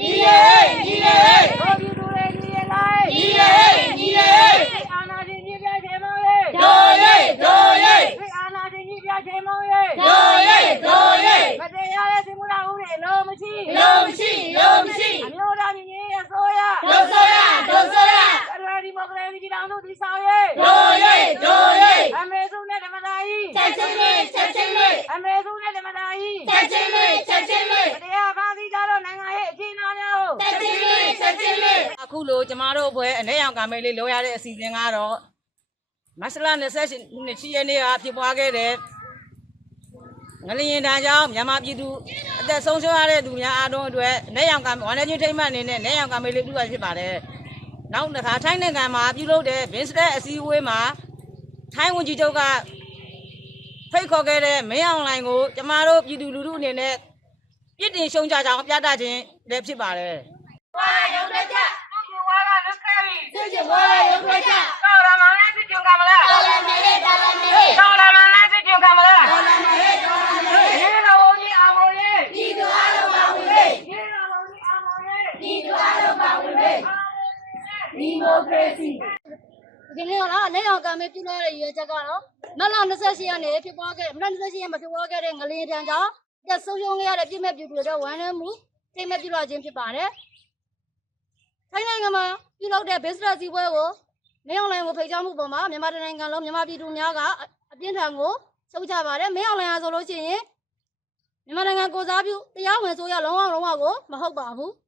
ညီရဲ့ညီရဲ့တို့ပြည်သူတွေညီရဲ့လားညီရဲ့ညီရဲ့အာနာရှင်ကြီးပြချေမောင်ရဲ့တို့ရဲ့တို့ရဲ့အာနာရှင်ကြီးပြချေမောင်ရဲ့တို့ရဲ့တို့ရဲ့မတရားတဲ့သင်္မလာဦးတွေလုံးမရှိလုံးမရှိလုံးမရှိအမျိုးသားညီညီရဲ့ဆိုရတို့ဆိုရတို့ဆိုရရဒီမိုကရေစီပြည်တော်စုတည်ဆောက်ရဲ့တို့ရဲ့တို့ရဲ့အမေစုနဲ့ဓမ္မတာကြီးချက်ချင်းလေးချက်ချင်းလေးအမေစုနဲ့ဓမ္မတာကြီးချက်ချင်းလေးချက်ချင်းလေးတရားဖန်ဆီးကြတော့နိုင်ငံရဲ့အခြေအနေများကိုချက်ချင်းလေးချက်ချင်းလေး အခုလိုကျမတို့ဘွဲအနေရောင်ကမဲလေးလိုရတဲ့အစီအစဉ်ကတော့မဆလာ28နှစ်ရှိရနေ့ကဖြစ်ပွားခဲ့တဲ့ငလျင်တန်းကြောင့်မြန်မာပြည်သူအသက်ဆုံးရှုံးရတဲ့သူများအားလုံးအတွက်အနေရောင်ကဝန်ထမ်းချင်းထိမ့်မှတ်အနေနဲ့အနေရောင်ကမဲလေးပြုရဖြစ်ပါတယ်နောက်တစ်ခါထိုင်းနိုင်ငံမှာပြုလုပ်တဲ့ဘင်းစတက်အစည်းအဝေးမှာထိုင်းဝန်ကြီးချုပ်ကဖိတ်ခေါ်ခဲ့တဲ့မင်းအောင်လိုင်ကိုကျမတို့ပြည်သူလူထုအနေနဲ့ပြစ်တင်ရှုံးကြကြအောင်ပြသခြင်းလည်းဖြစ်ပါတယ်။ဝါရုံးတက်ကြသူ့ဝါကလွတ်ခဲ့ပြီသူ့ဝါကရုံးတက်ကြတော်ရမလည်းပြစ်တင်ကမလားတော်ရမလည်းတော်ရမလည်းတော်ရမလည်းပြစ်တင်ကမလားတော်ရမလည်းတော်ရမလည်းဒီလိုကြီးအောင်လို့ရေးဒီလိုအားလုံးပါဝင်ရေးဒီလိုကြီးအောင်လို့ရေးဒီလိုအားလုံးပါဝင်ရေးဒီမိုကရေစီ ဒီနေ့ကတော့လက်အောင်ကံမဲ့ပြုလုပ်ရတဲ့ရည်ရွယ်ချက်ကတော့ မတ်လ28ရက်နေ့ဖြစ်ပွားခဲ့မတ်လ28ရက်မှာဖြစ်ပွားခဲ့တဲ့ငလျင်တန်းကြောင့်တက်ဆုံးရှုံးခဲ့ရတဲ့ပြည်မဲ့ပြည်သူတွေတော့ဝမ်းနည်းမှုတိတ်မဲ့ပြုလုပ်ခြင်းဖြစ်ပါတယ်။ထိုင်းနိုင်ငံမှာပြုလုပ်တဲ့ business စီပွဲကိုမင်းအောင်လိုင်ကိုဖိတ်ကြားမှုပေါ်မှာမြန်မာတိုင်းနိုင်ငံလုံးမြန်မာပြည်သူများကအပြင်းထန်ကိုရှုတ်ချပါတယ်။မင်းအောင်လိုင်ဟာဆိုလို့ရှိရင်မြန်မာနိုင်ငံကိုစားပြုတရားဝင်ဆိုရလုံးဝလုံးဝကိုမဟုတ်ပါဘူး။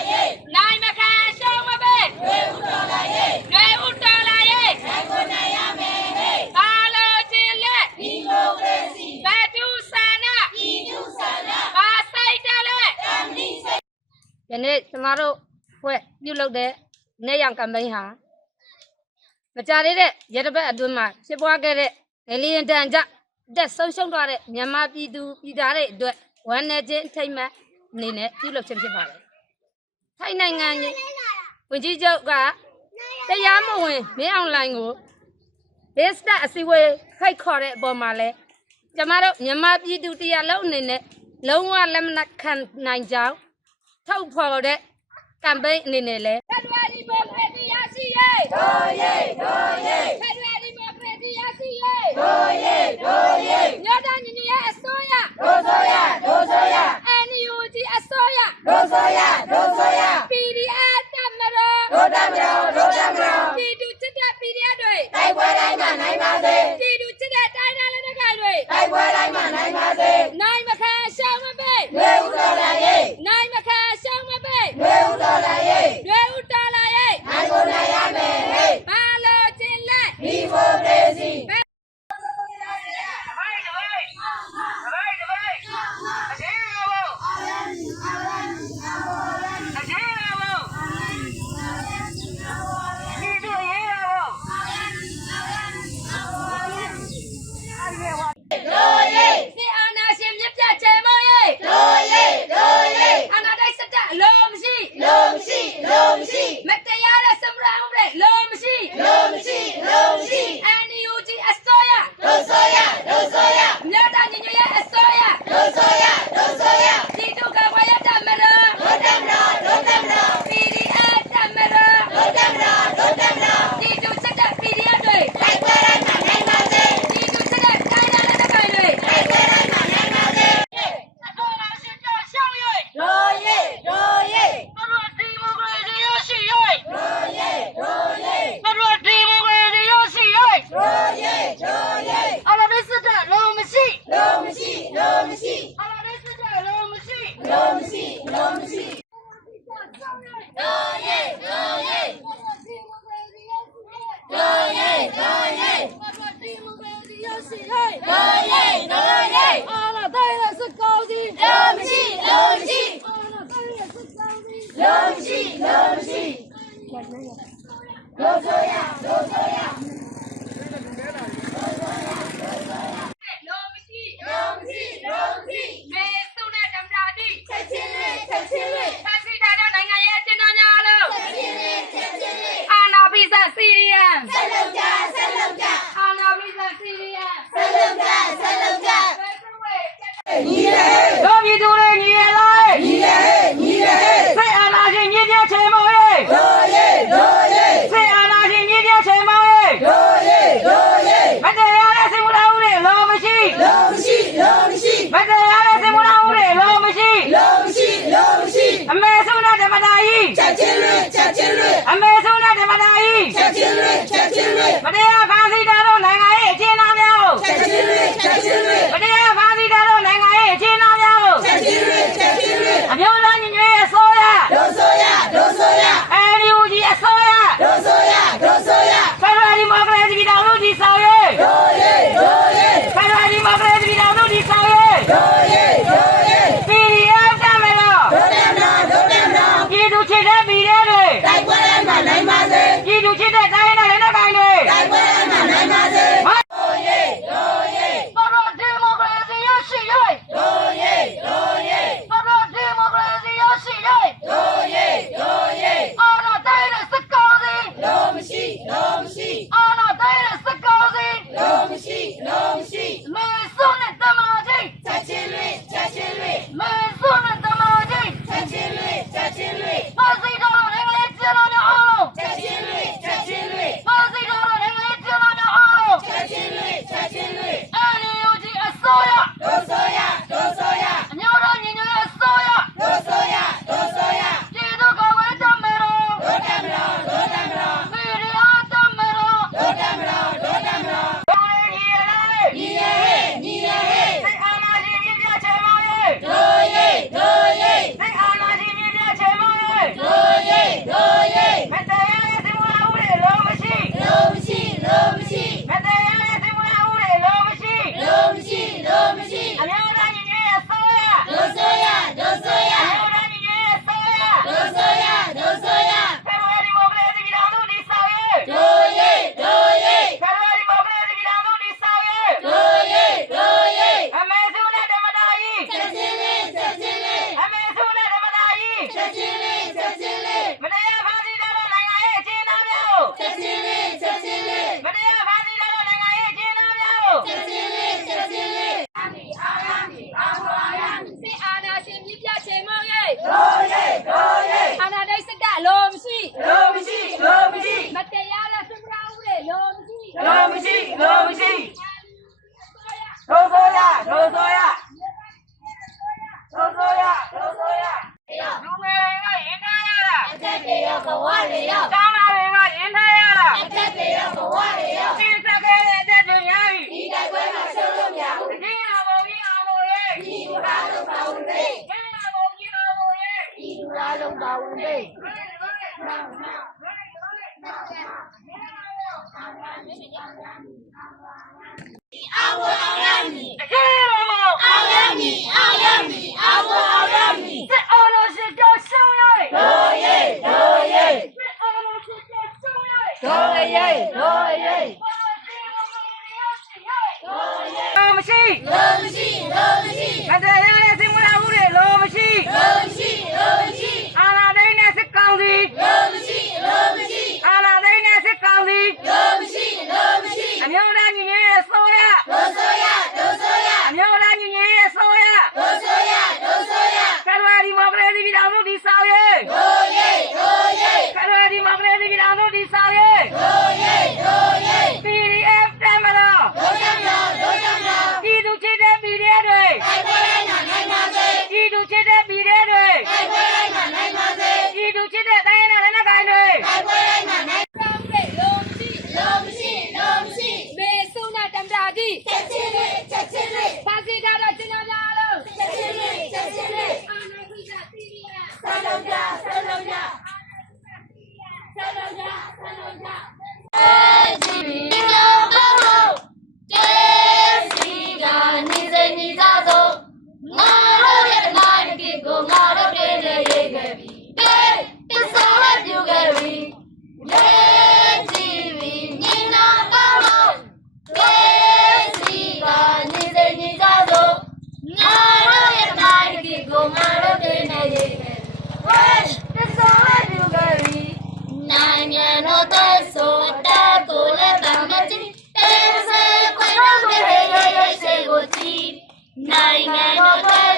ပြုလုပ်တဲ့နေရောင်ကမ်ပိန်းဟာမကြသေးတဲ့ရတပတ်အတွင်းမှာဖြစ်ပွားခဲ့တဲ့ငလျင်တန်ကြအသက်ဆုံးရှုံးသွားတဲ့မြန်မာပြည်သူပြည်သားတွေအတွက်ဝမ်းနည်းခြင်းအထိတ်မှတ်အနေနဲ့ပြုလုပ်ခြင်းဖြစ်ပါတယ်။ထိုင်းနိုင်ငံကြီးဝန်ကြီးချုပ်ကတရားမဝင်မင်းအောင်လိုင်ကိုဒေသအစည်းအဝေးခိုက်ခေါ်တဲ့အပေါ်မှာလဲကျမတို့မြန်မာပြည်သူတရားလုံးအနေနဲ့လုံးဝလက်မနက်ခံနိုင်ကြောင်းထုတ်ဖော်တဲ့ ကမ်ပိန်းအနေနဲ့လဲဖက်ဒရယ်ဒီမိုကရေစီရရှိရေးဒိုးရေးဒိုးရေးဖက်ဒရယ်ဒီမိုကရေစီရရှိရေးဒိုးရေးဒိုးရေးမြို့သားညီညီရဲ့အစိုးရ ဒိုးဆိုရဒိုးဆိုရ NUG အစိုးရ ဒိုးဆိုရဒိုးဆိုရ PDF တမတော်ဒိုးတမတော်ဒိုးတမတော်ပြည်သူချစ်တဲ့ PDF တွေတိုက်ပွဲတိုင်းမှာနိုင်ပါစေပြည်သူချစ်တဲ့တိုင်းသားလက်နက်ကိုင်တွေတိုက်ပွဲတိုင်းမှာနိုင်ပါစေနိုင်မခံရှောင်းမပိတ်ဝေဦးတော်လာရေးနိုင်မခံရှောင်းမပိတ်ဝေဦးတော်လာရေးဝေဦးတော်လာရေး နိုင်ကိုနိုင်ရမယ်ဟေးဘာလို့ခြင်းလက်ဒီမိုကရေစီစစ်အာဏာရှင်မြစ်ပြတ်ချေမိုးရေးတို့ရေးတို့ရေးအာဏာတိုက်စတက်အလိုမရှိလိုမရှိလိုမရှိမတရားတဲ့စမရအောင်တဲ့လိုမရှိလိုမရှိလိုမရှိ NUG အစိုးရဒိုဆိုရဒိုဆိုရမြို့သားညီညွတ်ရေးအစိုးရဒိုဆိုရဒိုဆိုရဒီတုကဝရတမရဒိုတမရဒိုတမရ PDF တမရဒိုတမရဒိုတမရဒီတုစတဲ့ PDF တွေတိုက်ပွဲတိုင်းမှာနိုင်ပါစေဒီတုစတဲ့တိုင်းသားလက်နက်ကိုင်တွေတိုက်ပွဲတိုင်းမှာနိုင်ပါစေအတော်လာရှင်ကြောက်ရှောက်၍ဒိုရေးဒိုရေးသူတို့ဒီမိုကရေစီရရှိ၍ဒိုရေးဒိုရေးသူတို့ဒီမိုကရေစီရရှိ၍ဒိုရေးဒိုရေးအလာဒစ်တဲ့လုံးမရှိလုံးမရှိလုံးမရှိအလာဒစ်တဲ့လုံး မရှိလုံးမရှိလုံးမရှိဒိုရေးဒိုရေးဒိုရေးဒိုရေးဒီမိုကရေစီရရှိ၍ဒိုရေးဒိုရေးအလာတိုင်းရဲ့စကောင်းစီလုံးမရှိလုံးမရှိအလာ တာကြီးချက်ချင်းတွေချက်ချင်းတွေအမေဆုံးတဲ့ဓမ္မတာကြီးချက်ချင်းတွေချက်ချင်းတွေမတရား ချက်ချင်းလေးချက်ချင်းလေးမတရားဖမ်းဆီးထားတဲ့နိုင်ငံရေးကျင်းသားများကိုချက်ချင်းလေးချက်ချင်းလေးအာမီအာရမီအာဝါရမီစစ်အာဏာရှင်ပြပြချိန်မောင်းရဲ့လိုရဲ့လိုရဲ့အာဏာဒိတ်စစ်တပ်လိုမရှိလိုမရှိလိုမရှိမတရားတဲ့သမ္မတဦးရဲ့လိုမရှိလိုမရှိလိုမရှိ రాజం బాగుంది Awo Arami! Arami! Arami! Awo Arami! Se ono se ka soye! Doye! Doye! Se ono se ka soye! Doye! Doye! Doye! Doye! Doye! Doye! Doye! Doye! Mañana te sota con la bamba ti, ese cuero me rey y ese goti. Mañana te